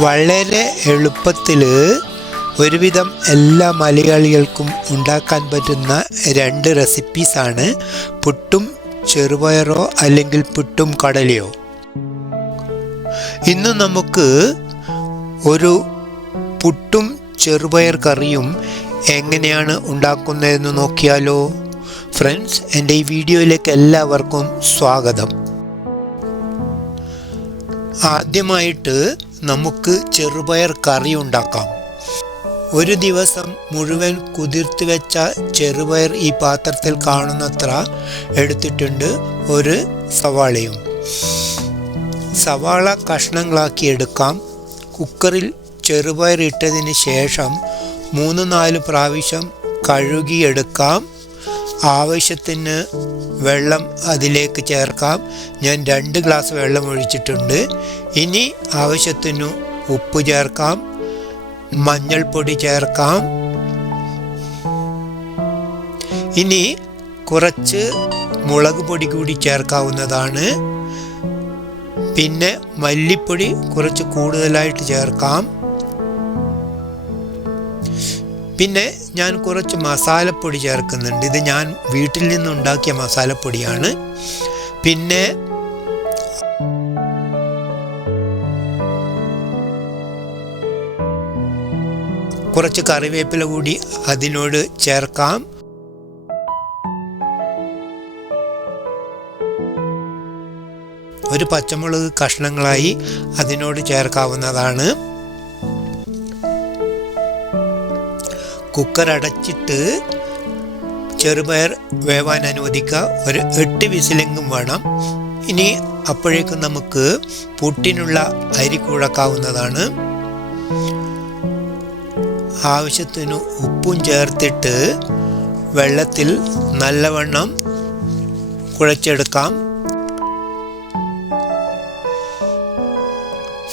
വളരെ എളുപ്പത്തിൽ ഒരുവിധം എല്ലാ മലയാളികൾക്കും ഉണ്ടാക്കാൻ പറ്റുന്ന രണ്ട് റെസിപ്പീസാണ് പുട്ടും ചെറുപയറോ അല്ലെങ്കിൽ പുട്ടും കടലയോ. ഇന്ന് നമുക്ക് ഒരു പുട്ടും ചെറുപയർ കറിയും എങ്ങനെയാണ് ഉണ്ടാക്കുന്നതെന്ന് നോക്കിയാലോ. ഫ്രണ്ട്സ്, എൻ്റെ ഈ വീഡിയോയിലേക്ക് എല്ലാവർക്കും സ്വാഗതം. ആദ്യമായിട്ട് നമുക്ക് ചെറുപയർ കറി ഉണ്ടാക്കാം. ഒരു ദിവസം മുഴുവൻ കുതിർത്ത് വെച്ച ചെറുപയർ ഈ പാത്രത്തിൽ കാണുന്നത്ര എടുത്തിട്ടുണ്ട്. ഒരു സവാളയും. സവാള കഷ്ണങ്ങളാക്കി എടുക്കാം. കുക്കറിൽ ചെറുപയർ ഇട്ടതിന് ശേഷം 3-4 പ്രാവശ്യം കഴുകിയെടുക്കാം. ആവശ്യത്തിന് വെള്ളം അതിലേക്ക് ചേർക്കാം. ഞാൻ 2 ഗ്ലാസ് വെള്ളം ഒഴിച്ചിട്ടുണ്ട്. ഇനി ആവശ്യത്തിന് ഉപ്പ് ചേർക്കാം, മഞ്ഞൾപ്പൊടി ചേർക്കാം. ഇനി കുറച്ച് മുളക് പൊടി കൂടി ചേർക്കാവുന്നതാണ്. പിന്നെ മല്ലിപ്പൊടി കുറച്ച് കൂടുതലായിട്ട് ചേർക്കാം. പിന്നെ ഞാൻ കുറച്ച് മസാലപ്പൊടി ചേർക്കുന്നുണ്ട്. ഇത് ഞാൻ വീട്ടിൽ നിന്നുണ്ടാക്കിയ മസാലപ്പൊടിയാണ്. പിന്നെ കുറച്ച് കറിവേപ്പില കൂടി അതിനോട് ചേർക്കാം. ഒരു പച്ചമുളക് കഷ്ണങ്ങളായി അതിനോട് ചേർക്കാവുന്നതാണ്. കുക്കർ അടച്ചിട്ട് ചെറുപയർ വേവാൻ അനുവദിക്കുക. ഒരു 8 വിസിലെങ്കിലും വേണം. ഇനി അപ്പോഴേക്കും നമുക്ക് പുട്ടിനുള്ള അരി കുഴക്കാവുന്നതാണ്. ആവശ്യത്തിന് ഉപ്പും ചേർത്തിട്ട് വെള്ളത്തിൽ നല്ലവണ്ണം കുഴച്ചെടുക്കാം.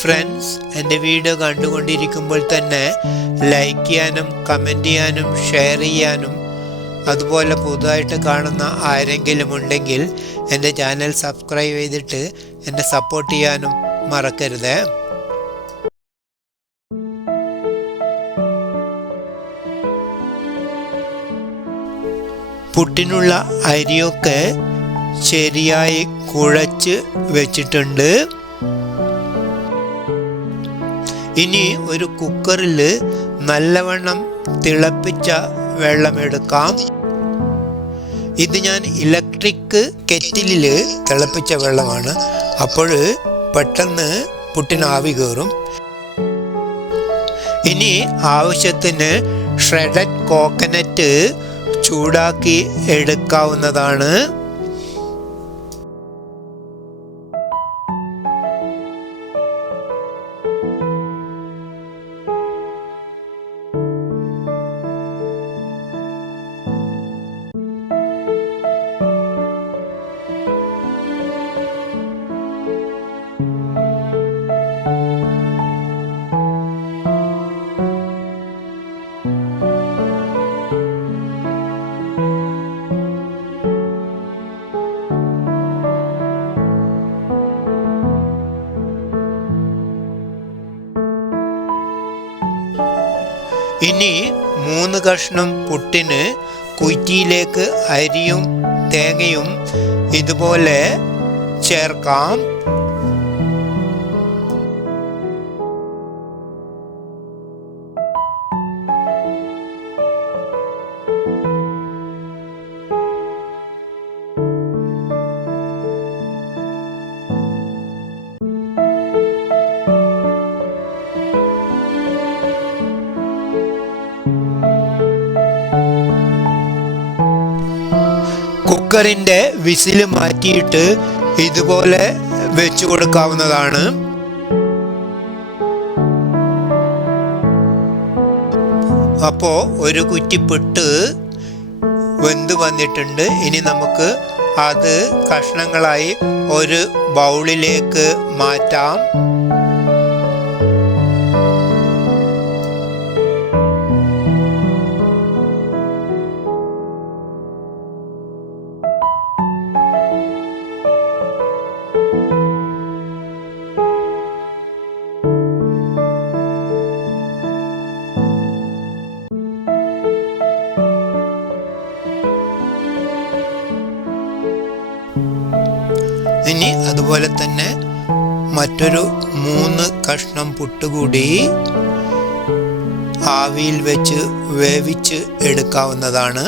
ഫ്രണ്ട്സ്, എൻ്റെ വീഡിയോ കണ്ടുകൊണ്ടിരിക്കുമ്പോൾ തന്നെ ലൈക്ക് ചെയ്യാനും കമൻറ്റ് ചെയ്യാനും ഷെയർ ചെയ്യാനും അതുപോലെ പുതുതായിട്ട് കാണുന്ന ആരെങ്കിലും ഉണ്ടെങ്കിൽ എൻ്റെ ചാനൽ സബ്സ്ക്രൈബ് ചെയ്തിട്ട് എന്നെ സപ്പോർട്ട് ചെയ്യാനും മറക്കരുത്. പുട്ടിനുള്ള അരിയൊക്കെ ശരിയായി കുഴച്ച് വെച്ചിട്ടുണ്ട്. ഇനി ഒരു കുക്കറിൽ നല്ലവണ്ണം തിളപ്പിച്ച വെള്ളമെടുക്കാം. ഇത് ഞാൻ ഇലക്ട്രിക് കെറ്റിലിൽ തിളപ്പിച്ച വെള്ളമാണ്. അപ്പോൾ പെട്ടെന്ന് പുട്ടിന് ആവി കയറും. ഇനി ആവശ്യത്തിന് ഷ്രെഡഡ് കോക്കനട്ട് ചൂടാക്കി എടുക്കാവുന്നതാണ്. ഇനി 3 കഷ്ണം പുട്ടിന് കുറ്റിയിലേക്ക് അരിയും തേങ്ങയും ഇതുപോലെ ചേർക്കാം. കുക്കറിൻ്റെ വിസിൽ മാറ്റിയിട്ട് ഇതുപോലെ വെച്ച് കൊടുക്കാവുന്നതാണ്. അപ്പോൾ ഒരു കുറ്റി പുട്ട് വെന്ത് വന്നിട്ടുണ്ട്. ഇനി നമുക്ക് അത് കഷ്ണങ്ങളായി ഒരു ബൗളിലേക്ക് മാറ്റാം. അതുപോലെ തന്നെ മറ്റൊരു 3 കഷ്ണം പുട്ട് കൂടി ആവിയിൽ വെച്ച് വേവിച്ച് എടുക്കാവുന്നതാണ്.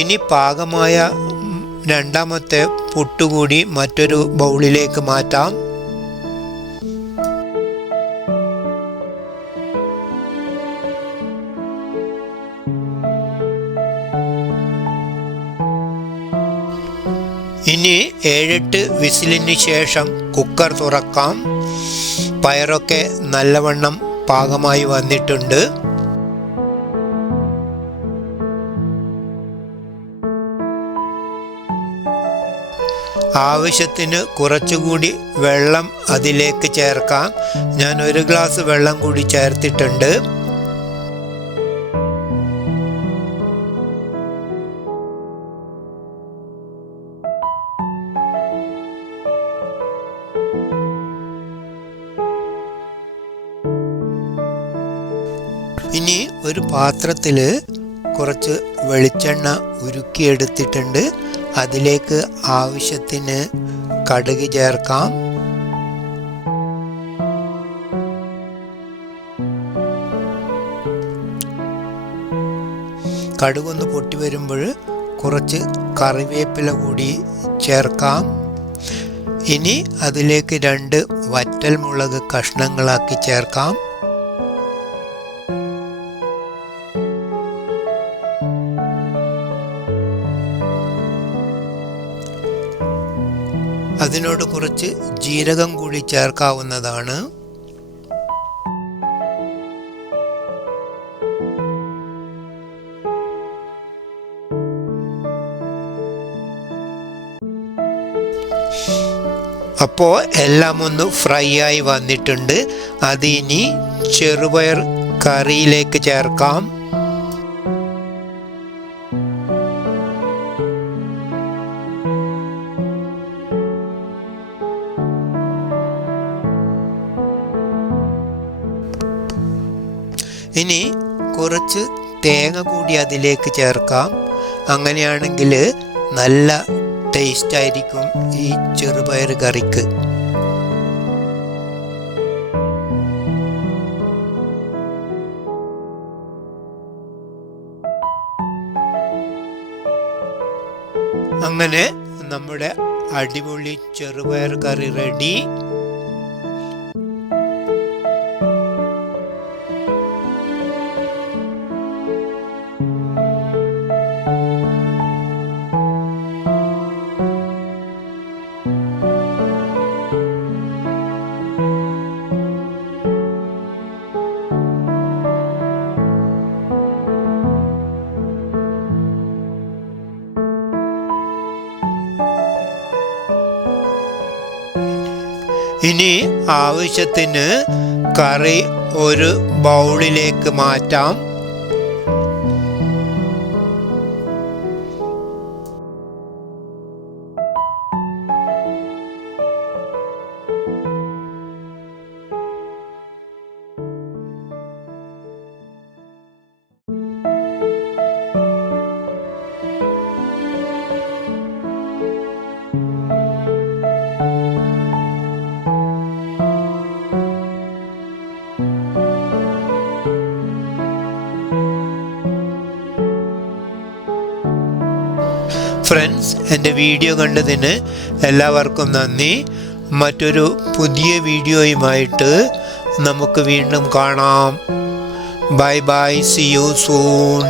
ഇനി പാകമായ രണ്ടാമത്തെ പുട്ടുകൂടി മറ്റൊരു ബൗളിലേക്ക് മാറ്റാം. ഇനി 7-8 വിസിലിന് ശേഷം കുക്കർ തുറക്കാം. പയറൊക്കെ നല്ലവണ്ണം പാകമായി വന്നിട്ടുണ്ട്. ആവശ്യത്തിന് കുറച്ചുകൂടി വെള്ളം അതിലേക്ക് ചേർക്കാം. ഞാൻ 1 ഗ്ലാസ് വെള്ളം കൂടി ചേർത്തിട്ടുണ്ട്. ഇനി ഒരു പാത്രത്തിൽ കുറച്ച് വെളിച്ചെണ്ണ ഉരുക്കിയെടുത്തിട്ടുണ്ട്. അതിലേക്ക് ആവശ്യത്തിന് കടുക് ചേർക്കാം. കടുകൊന്ന് പൊട്ടി വരുമ്പോൾ കുറച്ച് കറിവേപ്പില കൂടി ചേർക്കാം. ഇനി അതിലേക്ക് 2 വറ്റൽ മുളക് കഷ്ണങ്ങളാക്കി ചേർക്കാം. അതിനോട് കുറച്ച് ജീരകം കൂടി ചേർക്കാവുന്നതാണ്. അപ്പോൾ എല്ലാം ഒന്ന് ഫ്രൈ ആയി വന്നിട്ടുണ്ട്. അത് ഇനി ചെറുപയർ കറിയിലേക്ക് ചേർക്കാം. ഇനി കുറച്ച് തേങ്ങ കൂടി അതിലേക്ക് ചേർക്കാം. അങ്ങനെയാണെങ്കിൽ നല്ല ടേസ്റ്റ് ആയിരിക്കും ഈ ചെറുപയർ കറിക്ക്. അങ്ങനെ നമ്മുടെ അടിപൊളി ചെറുപയർ കറി റെഡി. ഇനി ആവശ്യത്തിന് കറി ഒരു ബൗളിലേക്ക് മാറ്റാം. ഫ്രണ്ട്സ്, എൻ്റെ വീഡിയോ കണ്ടതിന് എല്ലാവർക്കും നന്ദി. മറ്റൊരു പുതിയ വീഡിയോയുമായിട്ട് നമുക്ക് വീണ്ടും കാണാം. Bye bye, C you soon.